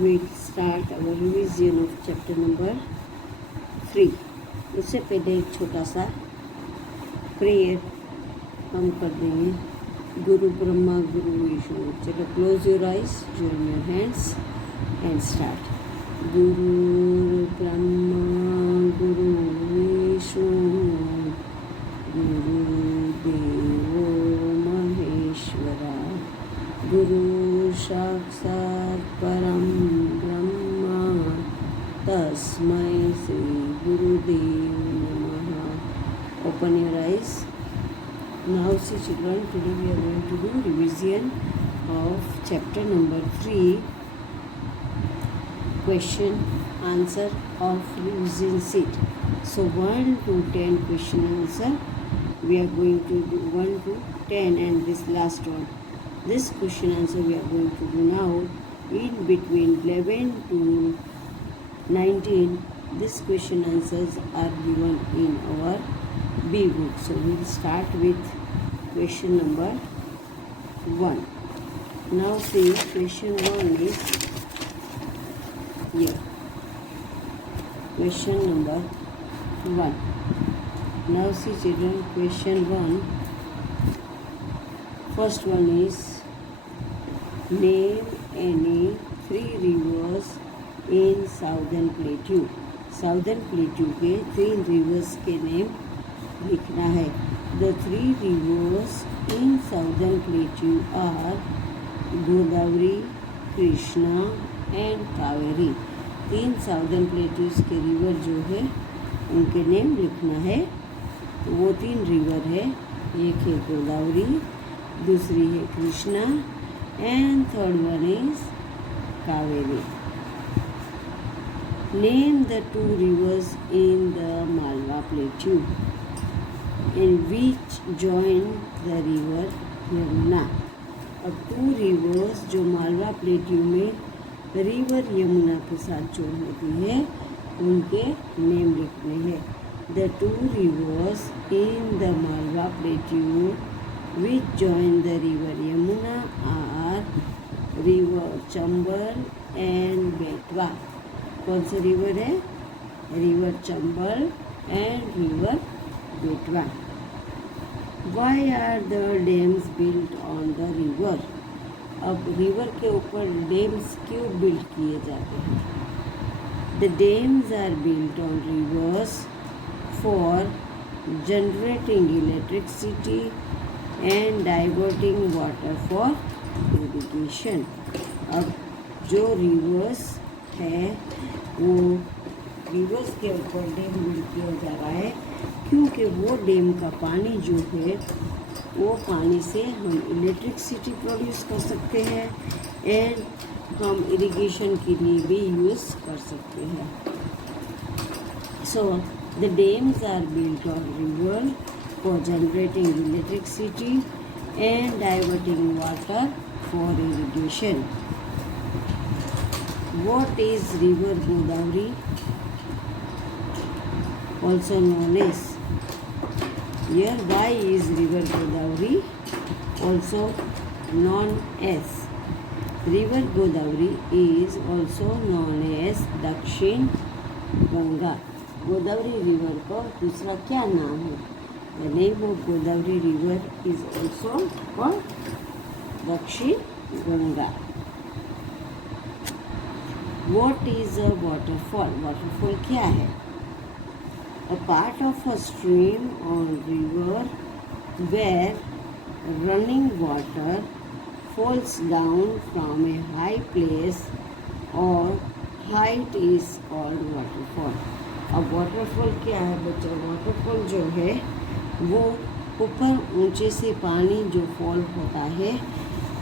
we'll start our revision of chapter number 3. उससे पहले एक छोटा सा प्रेयर हम कर देंगे। गुरु ब्रह्मा गुरु विष्णु। चलो close your eyes, join your hands and start. गुरु ब्रह्मा गुरु विष्णु गुरु देवो महेश्वरा गुरु साक्षात् परम ब्रह्मा तस्मै श्री गुरुदेव नमः। Open your eyes. Now see children, today we are going to do revision of chapter number 3, question answer of revision sheet. So 1 to 10 question answer we are going to do 1 to 10 and this last one. This question answer we are going to do now in between 11 to 19. This question answers are given in our B book. So we will start with question number 1. Now see question 1 is here. Question number 1. Now see children, question 1. First one is name any 3 rivers in Southern Plateau. Southern Plateau के 3 rivers के name लिखना है। The 3 rivers in Southern Plateau are Godavari, Krishna and Kaveri. 3 Southern Plateaus के river जो है उनके name लिखना है। तो वो 3 रिवर है, एक है गोदावरी, दूसरी है Krishna and third one is Kaveri. Name the 2 rivers in the Malwa Plateau in which join the river Yamuna. अब 2 rivers जो मालवा प्लेट्यू में रिवर यमुना के साथ जोड़ होती है उनके नेम लिखने हैं। The 2 rivers in the Malwa Plateau which join the river Yamuna are river Chambal and Betwa. कौन सा रिवर है? रिवर चंबल एंड रिवर बेटवा। Why are the dams built on the river? अब रिवर के ऊपर डैम्स क्यों बिल्ड किए जाते हैं? The dams are built on rivers for generating electricity and diverting water for irrigation. अब जो रिवर्स है वो रिवर्स के ऊपर डैम बिल्ड किया जा रहा है क्योंकि वो डैम का पानी जो है वो पानी से हम इलेक्ट्रिसिटी प्रोड्यूस कर सकते हैं एंड हम इरिगेशन के लिए भी यूज़ कर सकते हैं। So the dams are built on river for generating electricity and diverting water for irrigation. What is river Godavari? Also known as. Here, why is river Godavari also known as? River Godavari is also known as Dakshin Ganga. Godavari river का दूसरा क्या नाम है? The name of Godavari river is also called Dakshin Ganga. What is a waterfall? Waterfall क्या है? A part of a stream or river where running water falls down from a high place or height is called waterfall. अब waterfall क्या है बच्चों? Waterfall जो है वो ऊपर ऊंचे से पानी जो फॉल होता है,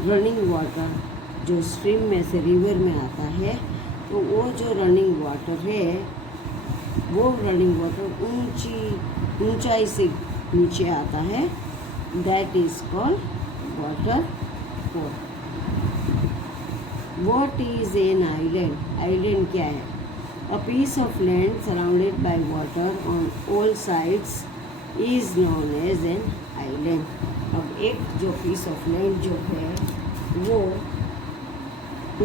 रनिंग वाटर जो स्ट्रीम में से रिवर में आता है, तो वो जो रनिंग वाटर है वो रनिंग वाटर ऊंचाई से नीचे आता है, that is called waterfall. What is an island? Island क्या है? A piece of land surrounded by water on all sides is known as an island. अब एक जो piece of land जो है वो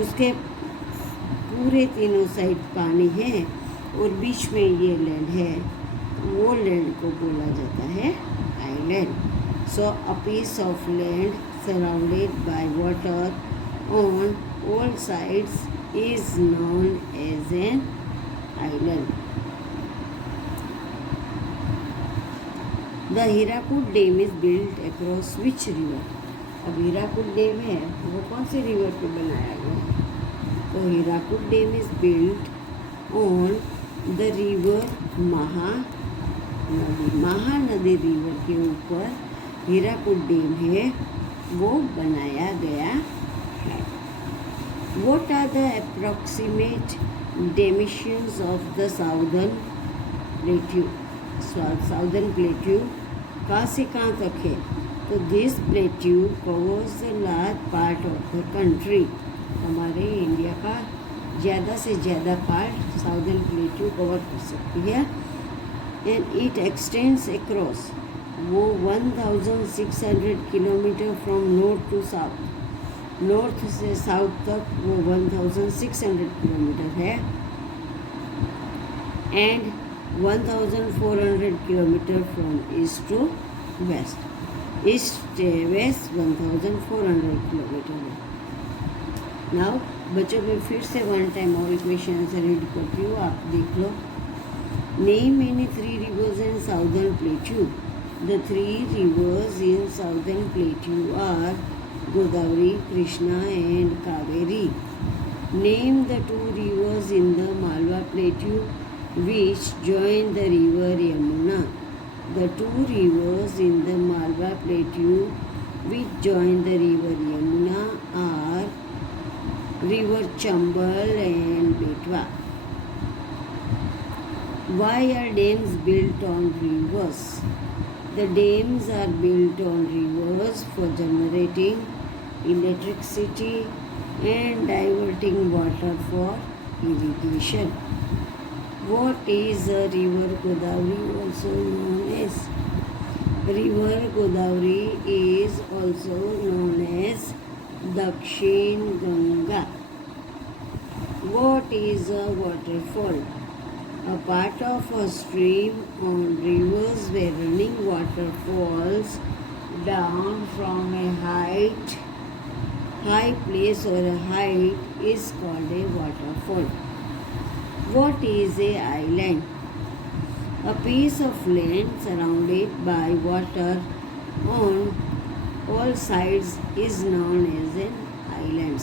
उसके पूरे तीनों साइड पानी है और बीच में ये लैंड है, वो लैंड को बोला जाता है island. So a piece of land surrounded by water on all sides is known as an island. The Hirakud dam is built across which river? अब हीराकुड डैम है वो कौन से रिवर पे बनाया गया? तो Hirakud dam is built on the river Mahanadi. Mahanadi river के ऊपर हीराकुड डैम है वो बनाया गया है। What are the approximate dimensions of the southern plateau? Southern plateau कहाँ से कहाँ तक है? तो this plateau covers the large part of the country. हमारे इंडिया का ज़्यादा से ज़्यादा पार्ट साउदर्न प्लेट्यू कवर कर सकती है। एंड इट एक्सटेंड्स अक्रॉस, वो 1600 kilometre from north to south, north से साउथ तक वो 1600 किलोमीटर है। And 1400 kilometre from east to west, east west 1400 kilometre है। नाउ बच्चों में फिर से वन टाइम और इक्वेशन आंसर रीड करती हूँ, आप देख लो। Name any 3 rivers in southern plateau. The 3 rivers in southern plateau are Godavari, Krishna and Kaveri. Name the 2 rivers in the Malwa plateau which join the river Yamuna. The 2 rivers in the Malwa plateau which join the river Yamuna are River Chambal and Betwa. Why are dams built on rivers? The dams are built on rivers for generating electricity and diverting water for irrigation. What is a river Godavari also known as? River Godavari is also known as Dakshin Ganga. What is a waterfall? A part of a stream on rivers where running water falls down from a high place or a height is called a waterfall. What is a island? A piece of land surrounded by water on all sides is known as an island.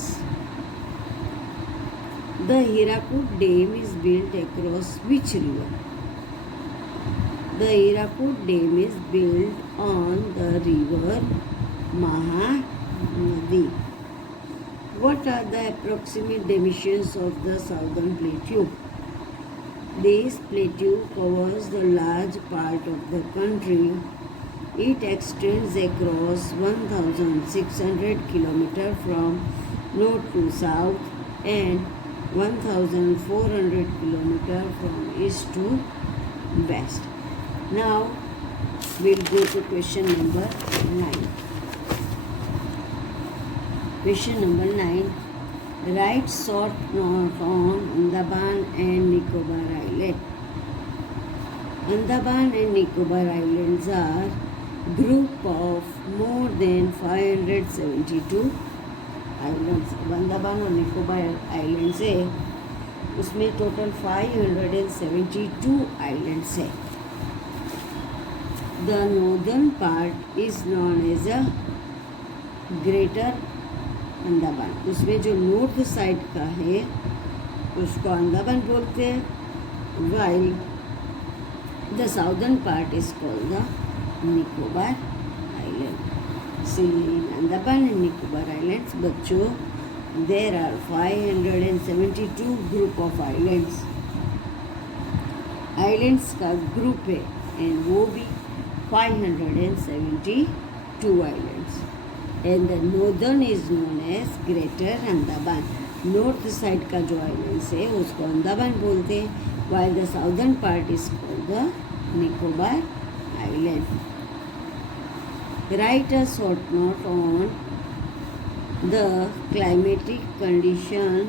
The Hirakud Dam is built across which river? The Hirakud Dam is built on the river Mahanadi. What are the approximate dimensions of the southern plateau? This plateau covers the large part of the country. It extends across 1600 km from north to south and 1400 km from east to west. Now we'll go to question number 9. Question number 9. Write short note on Andaman and Nicobar Island. Andaman and Nicobar Islands are group of more than 572 islands. Andaman और Nicobar islands है, उसमें total 572 islands है। The northern part is known as a greater Andaman, उसमें जो north side का है उसको अंडमान बोलते हैं, while the southern part is called the Nicobar island. In Andaman and Nicobar Islands, बच्चों, there are 572 group of islands. Islands का ग्रुप है and वो भी 572 islands. And the northern is known as Greater Andaman. North side का जो islands है उसको अंडमान बोलते हैं, while the southern part is called the Nicobar Island. Write a short note on the climatic condition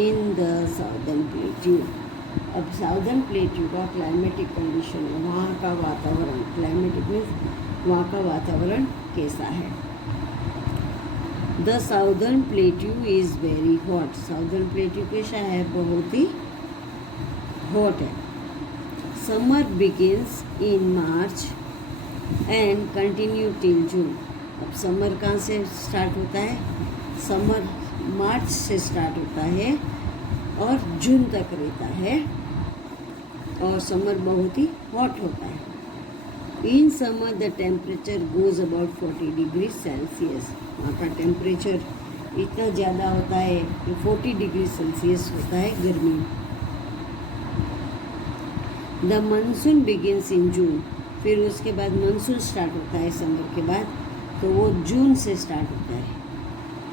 in the southern plateau. अब southern plateau का climatic condition है, वहाँ का वातावरण, क्लाइमेटिक मीन्स वहाँ का वातावरण कैसा है. The southern plateau is very hot. Southern plateau कैसा है, बहुत ही हॉट है. Summer begins in March and continue till जून. अब समर कहाँ से स्टार्ट होता है, समर मार्च से स्टार्ट होता है और जून तक रहता है और समर बहुत ही हॉट होता है. इन summer the temperature goes about 40 degree Celsius. वहाँ का टेम्परेचर इतना ज़्यादा होता है कि 40 डिग्री सेल्सियस होता है गर्मी. द मानसून बिगिनस इन जून. फिर उसके बाद मानसून स्टार्ट होता है समर के बाद, तो वो जून से स्टार्ट होता है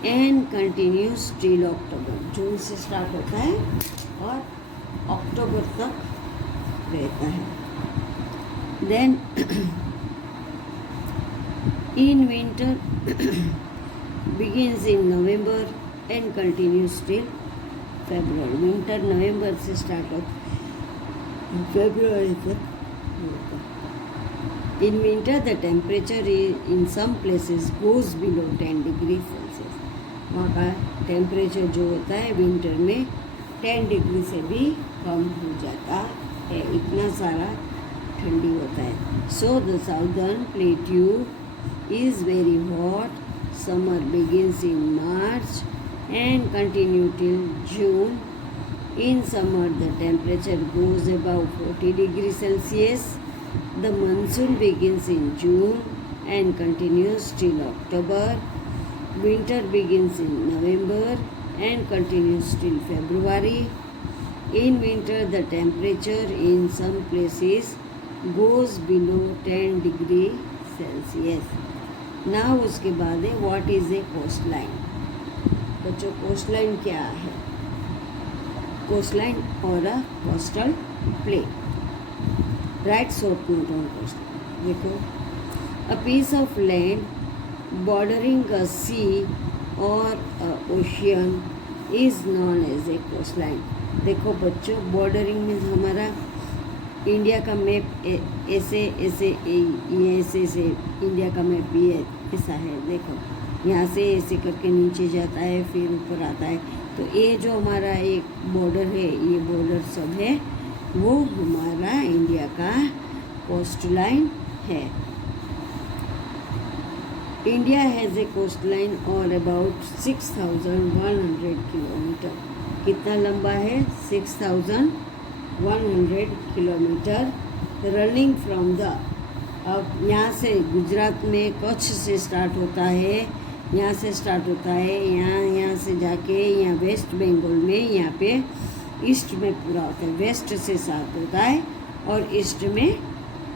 and continues till October. June से स्टार्ट होता है और अक्टूबर तक रहता है. Then in winter begins in November and continues till February. Winter November से स्टार्ट होता है, फरवरी तक होता है. In winter, the temperature in some places goes below 10 degree Celsius. वहाँ का टेम्परेचर जो होता है विंटर में 10 डिग्री से भी कम हो जाता है, इतना सारा ठंडी होता है. So the southern plateau is very hot. Summer begins in March and continue till June. In summer the temperature goes about 40 degree Celsius. The monsoon begins in June and continues till October. Winter begins in November and continues till February. In winter, the temperature in some places goes below 10 degree Celsius. Now उसके बाद है what is a coastline. बच्चों coastline क्या है? Coastline or a coastal plain. Write short note on coastline. देखो, a piece of land bordering a sea or a ocean is known as a coastline. देखो बच्चों, bordering में हमारा India का map ऐसे ऐसे ऐसे इंडिया का मैप भी है, ऐसा है. देखो यहाँ से ऐसे करके नीचे जाता है, फिर ऊपर आता है. तो ये जो हमारा एक बॉर्डर है, ये बॉर्डर सब है, वो हमारा इंडिया का कोस्ट लाइन है. India has a coast line और अबाउट 6100 किलोमीटर. कितना लंबा है, 6100 किलोमीटर. रनिंग फ्रॉम द, अब यहाँ से गुजरात में कच्छ से स्टार्ट होता है, यहाँ से स्टार्ट होता है, यहाँ से जाके यहाँ वेस्ट बंगाल में यहाँ पे ईस्ट में पूरा होता है. वेस्ट से स्टार्ट होता है और ईस्ट में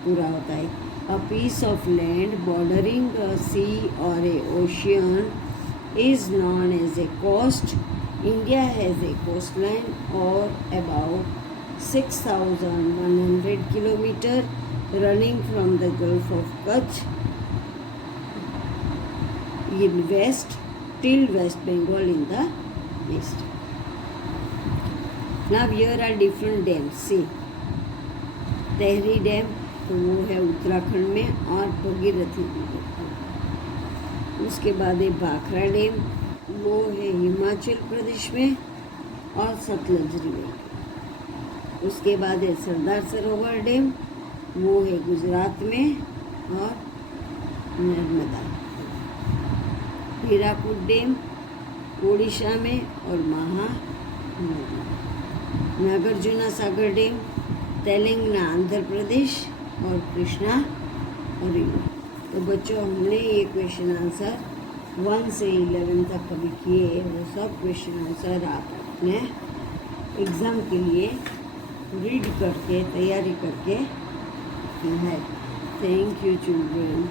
पूरा होता है. A piece of land bordering a sea or a ocean is known as a coast. India has a coast line और about 6100 kilometre running from the Gulf of Kutch in west till West Bengal in the east. Now here are different dams. See, Tehri dam तो वो है उत्तराखंड में और भगीरथी भी है. उसके बाद है भाखड़ा डैम, वो है हिमाचल प्रदेश में और सतलज रिवर. उसके बाद है सरदार सरोवर डैम, वो है गुजरात में और नर्मदा. हीराकुद डैम उड़ीसा में और नागार्जुना सागर डैम तेलंगाना आंध्र प्रदेश और कृष्णा रिवर. तो बच्चों, हमने ये क्वेश्चन आंसर 1 से 11 तक कभी किए, वो सब क्वेश्चन आंसर आप अपने एग्ज़ाम के लिए रीड करके तैयारी करके है. Thank you children.